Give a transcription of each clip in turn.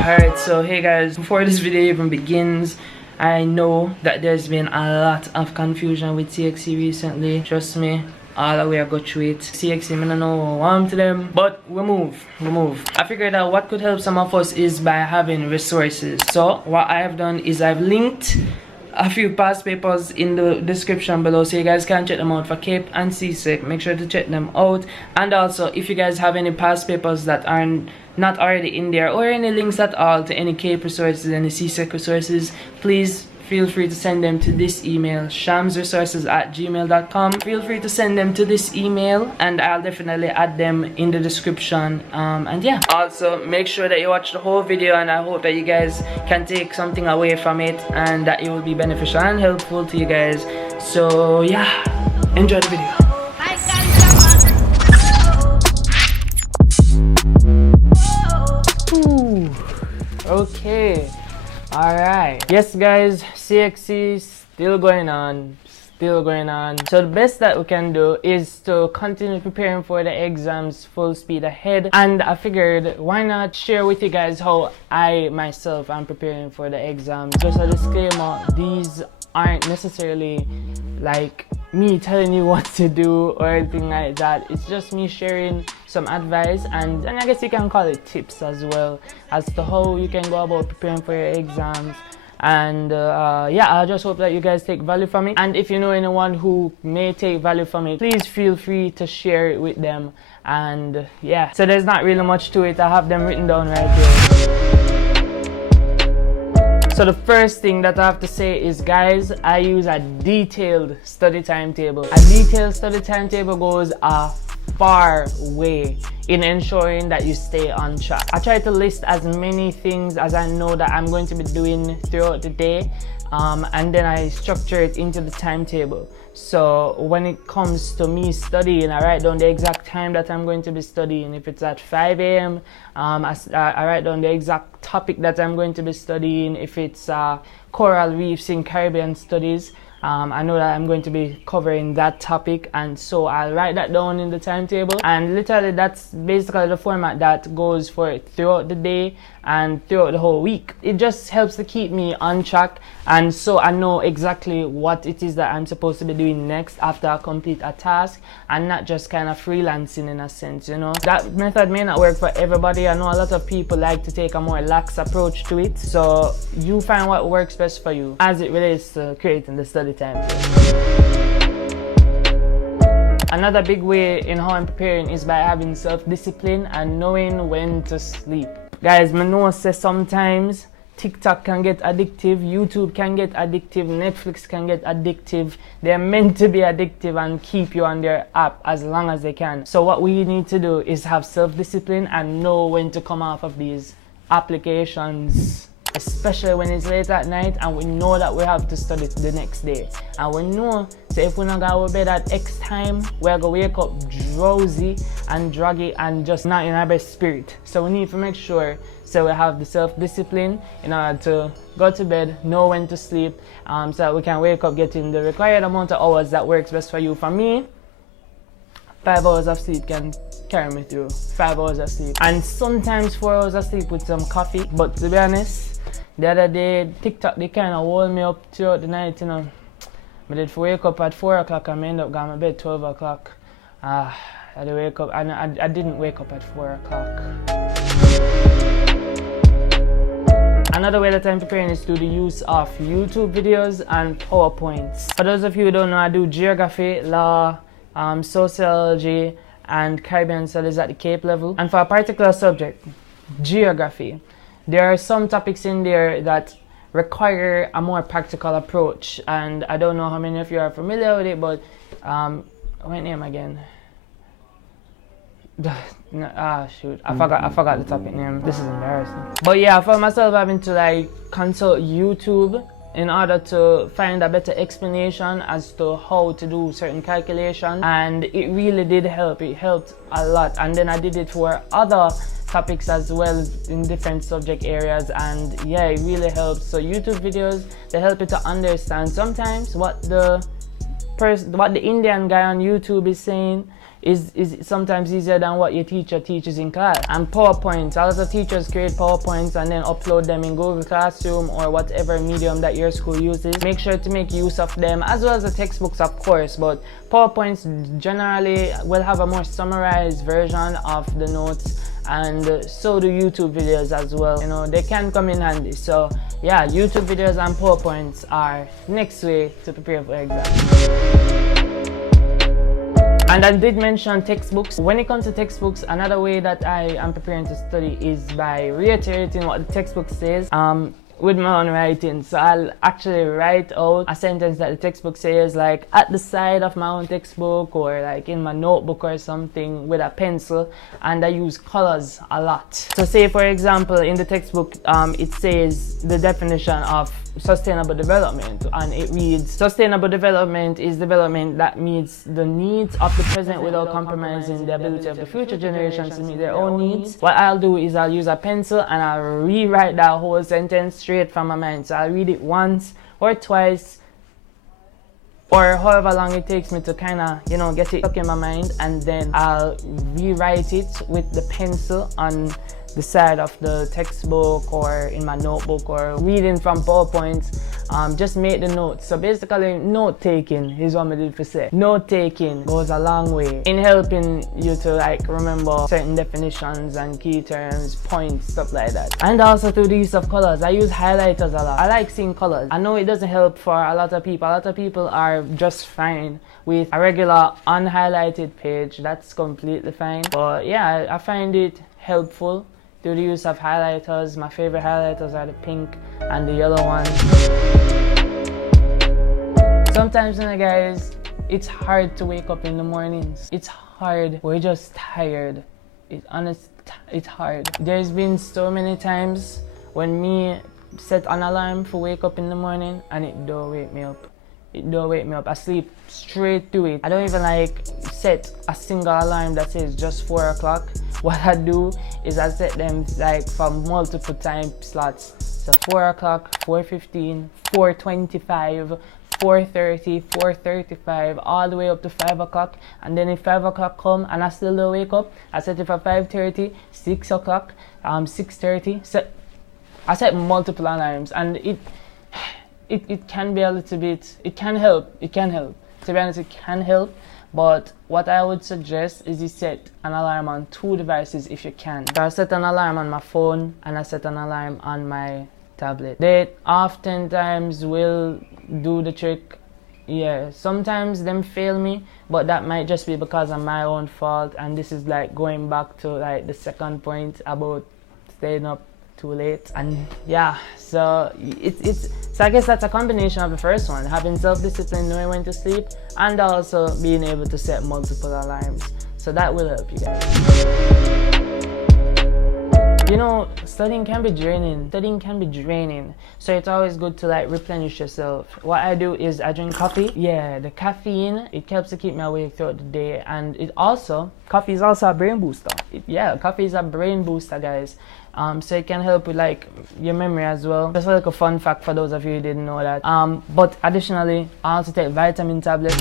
Alright, so hey guys, before this video even begins, I know that there's been a lot of confusion with CXC recently. Trust me, all the way I go through it. CXC, I don't know what I'm to them, but we move. I figured out what could help some of us is by having resources. So what I have done is I've linked a few past papers in the description below, so you guys can check them out for CAPE and CSEC. Make sure to check them out. And also, if you guys have any past papers that are not already in there, or any links at all to any CAPE resources, any CSEC resources, please feel free to send them to this email, shamzresources@gmail.com. Feel free to send them to this email and I'll definitely add them in the description. And yeah, also make sure that you watch the whole video, and I hope that you guys can take something away from it and that it will be beneficial and helpful to you guys. So yeah, enjoy the video. Ooh, okay. Alright, yes guys, CXC still going on. So the best that we can do is to continue preparing for the exams full speed ahead, and I figured why not share with you guys how I myself am preparing for the exams. Just a disclaimer, these aren't necessarily like me telling you what to do or anything like that. It's just me sharing some advice, and I guess you can call it tips as well, as to how you can go about preparing for your exams. And yeah, I just hope that you guys take value from it, and if you know anyone who may take value from it, please feel free to share it with them. And yeah, so there's not really much to it. I have them written down right here. So the first thing that I have to say is, guys, I use a detailed study timetable. A detailed study timetable goes a far way in ensuring that you stay on track. I try to list as many things as I know that I'm going to be doing throughout the day, and then I structure it into the timetable. So when it comes to me studying, I write down the exact time that I'm going to be studying. If it's at 5 a.m, I write down the exact topic that I'm going to be studying. If it's coral reefs in Caribbean studies, I know that I'm going to be covering that topic, and so I'll write that down in the timetable, and literally that's basically the format that goes for it throughout the day and throughout the whole week. It just helps to keep me on track, and so I know exactly what it is that I'm supposed to be doing next after I complete a task, and not just kind of freelancing in a sense, you know. That method may not work for everybody. I know a lot of people like to take a more lax approach to it, so you find what works best for you as it relates to creating the study timetable. Another big way in how I'm preparing is by having self-discipline and knowing when to sleep. Guys, I know say sometimes TikTok can get addictive, YouTube can get addictive, Netflix can get addictive. They're meant to be addictive and keep you on their app as long as they can. So what we need to do is have self-discipline and know when to come off of these applications, especially when it's late at night and we know that we have to study the next day. And we know, so if we're not going to bed at X time, we're going to wake up drowsy and draggy and just not in our best spirit. So we need to make sure so we have the self-discipline in order to go to bed, know when to sleep, so that we can wake up getting the required amount of hours that works best for you. For me, 5 hours of sleep can carry me through. 5 hours of sleep, and sometimes 4 hours of sleep with some coffee. But to be honest, the other day TikTok they kind of hold me up throughout the night, you know. I did wake up at 4 o'clock and I end up going to bed 12 o'clock. I did wake up, and I didn't wake up at 4 o'clock. Another way that I'm preparing is through the use of YouTube videos and PowerPoints. For those of you who don't know, I do geography, law, sociology, and Caribbean studies at the CAPE level. And for a particular subject, geography, there are some topics in there that require a more practical approach, and I don't know how many of you are familiar with it, but what name again? Shoot, I forgot the topic name. This is embarrassing. But yeah, I found myself having to like consult YouTube in order to find a better explanation as to how to do certain calculations, and it really did help. It helped a lot. And then I did it for other topics as well in different subject areas, and yeah, it really helps. So YouTube videos, they help you to understand sometimes what the Indian guy on YouTube is saying. is sometimes easier than what your teacher teaches in class. And PowerPoints, a lot of teachers create PowerPoints and then upload them in Google Classroom or whatever medium that your school uses. Make sure to make use of them, as well as the textbooks, of course, but PowerPoints generally will have a more summarized version of the notes, and so do YouTube videos as well. You know, they can come in handy. So yeah, YouTube videos and PowerPoints are next way to prepare for exams. And I did mention textbooks. When it comes to textbooks, another way that I am preparing to study is by reiterating what the textbook says with my own writing. So I'll actually write out a sentence that the textbook says, like at the side of my own textbook or like in my notebook or something, with a pencil, and I use colors a lot. So say for example in the textbook it says the definition of sustainable development, and it reads: sustainable development is development that meets the needs of the present without compromising the ability of the future generations to meet their own needs. What I'll do is I'll use a pencil and I'll rewrite that whole sentence straight from my mind. So I'll read it once or twice, or however long it takes me to kind of, you know, get it stuck in my mind, and then I'll rewrite it with the pencil on the side of the textbook or in my notebook, or reading from PowerPoint. Just make the notes. So basically, note taking is what I did for say. Note taking goes a long way in helping you to like remember certain definitions and key terms, points, stuff like that. And also through the use of colors. I use highlighters a lot. I like seeing colors. I know it doesn't help for a lot of people. A lot of people are just fine with a regular unhighlighted page. That's completely fine. But yeah, I find it helpful through the use of highlighters. My favorite highlighters are the pink and the yellow ones. Sometimes, you know, guys, it's hard to wake up in the mornings. It's hard. We're just tired. It's hard. There's been so many times when me set an alarm for wake up in the morning and it don't wake me up. It don't wake me up. I sleep straight to it. I don't even like set a single alarm that says just 4 o'clock. What I do is I set them like from multiple time slots. So 4 o'clock, 4:15, 4:25, 4:30, 4:35, all the way up to 5 o'clock. And then if 5 o'clock come and I still don't wake up, I set it for 5:30, 6 o'clock, 6:30. So I set multiple alarms, and it can be a little bit, it can help. To be honest, it can help. But what I would suggest is you set an alarm on 2 devices if you can. So I set an alarm on my phone and I set an alarm on my tablet. They oftentimes will do the trick. Yeah, sometimes them fail me, but that might just be because of my own fault. And this is like going back to like the second point about staying up too late. And yeah, so so I guess that's a combination of the first one, having self-discipline, knowing when to sleep, and also being able to set multiple alarms. So that will help you guys. You know, studying can be draining. So it's always good to like replenish yourself. What I do is I drink coffee. Yeah, the caffeine, it helps to keep me awake throughout the day. And coffee is also a brain booster. Coffee is a brain booster, guys. So it can help with like your memory as well. Just like a fun fact for those of you who didn't know that. But additionally, I also take vitamin tablets.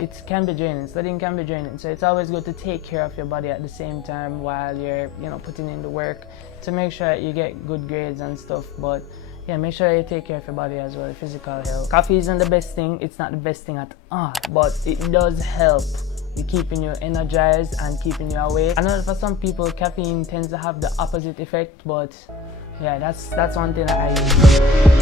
It can be draining. Studying can be draining. So it's always good to take care of your body at the same time while you're, you know, putting in the work to make sure you get good grades and stuff. But yeah, make sure you take care of your body as well, physical health. Coffee isn't the best thing. It's not the best thing at all, but it does help with keeping you energized and keeping you awake. I know that for some people, caffeine tends to have the opposite effect, but yeah, that's one thing that I use.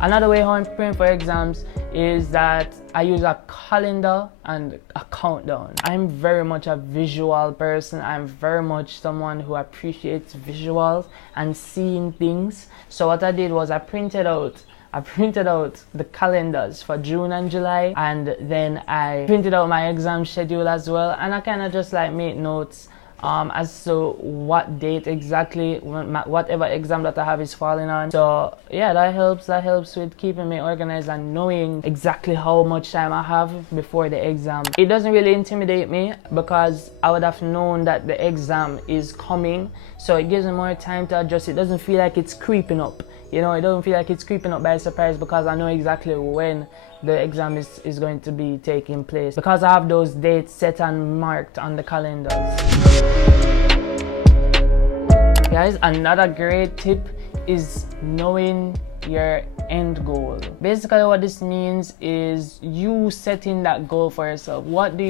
Another way how I'm preparing for exams is that I use a calendar and a countdown. I'm very much a visual person. I'm very much someone who appreciates visuals and seeing things. So what I did was I printed out the calendars for June and July, and then I printed out my exam schedule as well, and I kind of just like made notes as to what date exactly whatever exam that I have is falling on. So yeah, that helps with keeping me organized and knowing exactly how much time I have before the exam. It doesn't really intimidate me because I would have known that the exam is coming, so it gives me more time to adjust. It doesn't feel like it's creeping up. You know, it doesn't feel like it's creeping up by surprise because I know exactly when the exam is going to be taking place, because I have those dates set and marked on the calendars. Guys, another great tip is knowing your end goal. Basically what this means is you setting that goal for yourself. What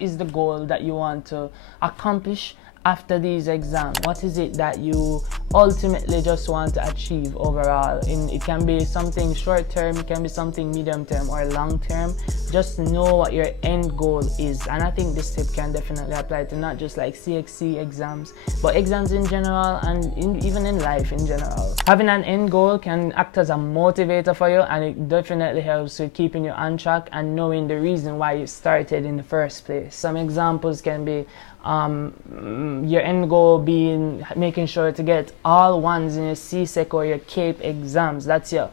is the goal that you want to accomplish after these exams? What is it that you ultimately just want to achieve overall? It can be something short term, it can be something medium term or long term. Just know what your end goal is, and I think this tip can definitely apply to not just like CXC exams, but exams in general, and even in life in general. Having an end goal can act as a motivator for you, and it definitely helps with keeping you on track and knowing the reason why you started in the first place. Some examples can be your end goal being making sure to get all ones in your CSEC or your CAPE exams. That's your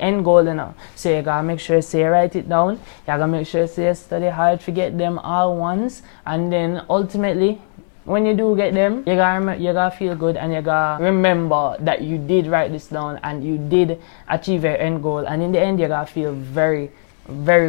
end goal, you know. So you gotta make sure you write it down. You gotta make sure you study hard to get them all ones, and then ultimately when you do get them, you gotta feel good, and you gotta remember that you did write this down and you did achieve your end goal, and in the end you gotta feel very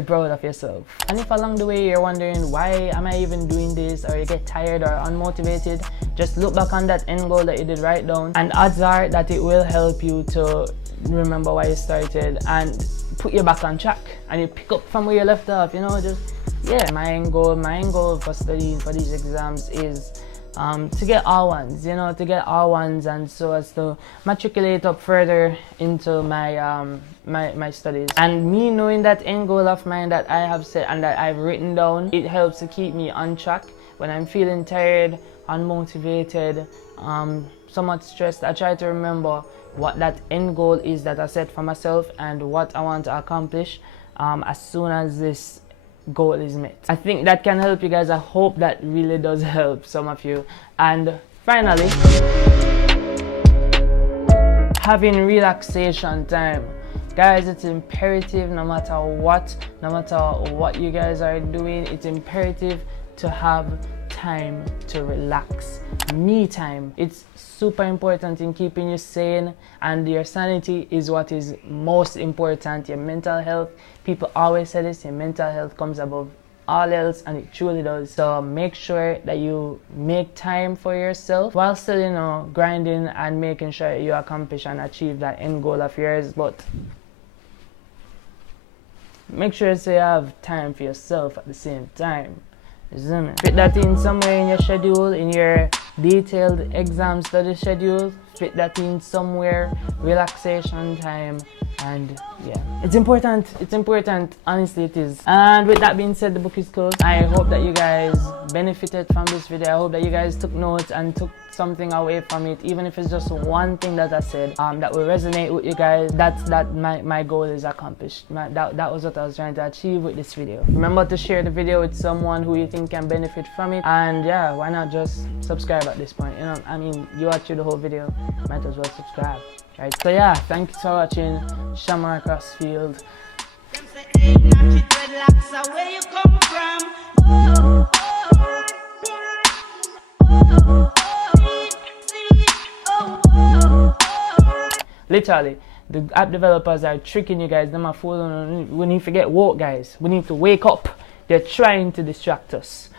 proud of yourself. And if along the way you're wondering why am I even doing this, or you get tired or unmotivated, just look back on that end goal that you did write down, and odds are that it will help you to remember why you started and put you back on track, and you pick up from where you left off. You know, just my end goal for studying for these exams is to get all ones, you know, and so as to matriculate up further into my my studies. And me knowing that end goal of mine that I have set and that I've written down, it helps to keep me on track when I'm feeling tired, unmotivated, somewhat stressed. I try to remember what that end goal is that I set for myself and what I want to accomplish as soon as this goal is met. I think that can help you guys. I hope that really does help some of you. And finally, having relaxation time. Guys, it's imperative no matter what you guys are doing, it's imperative to have time to relax. Me time. It's super important in keeping you sane, and your sanity is what is most important. Your mental health, people always say this, your mental health comes above all else, and it truly does. So make sure that you make time for yourself while still, you know, grinding and making sure you accomplish and achieve that end goal of yours. But make sure so you have time for yourself at the same time. Fit that in somewhere in your schedule, in your detailed exam study schedule. Fit that in somewhere, relaxation time, and yeah, it's important, honestly it is. And with that being said, the book is closed. I hope that you guys benefited from this video. I hope that you guys took notes and took something away from it, even if it's just one thing that I said that will resonate with you guys. My goal is accomplished. That was what I was trying to achieve with this video. Remember to share the video with someone who you think can benefit from it, and yeah, why not just subscribe at this point? You know, I mean, you watch the whole video, might as well subscribe. Right, so yeah, thanks for watching. Shamar Crossfield. Literally, the app developers are tricking you guys. Them are fooling. We need to get woke, guys. We need to wake up. They're trying to distract us.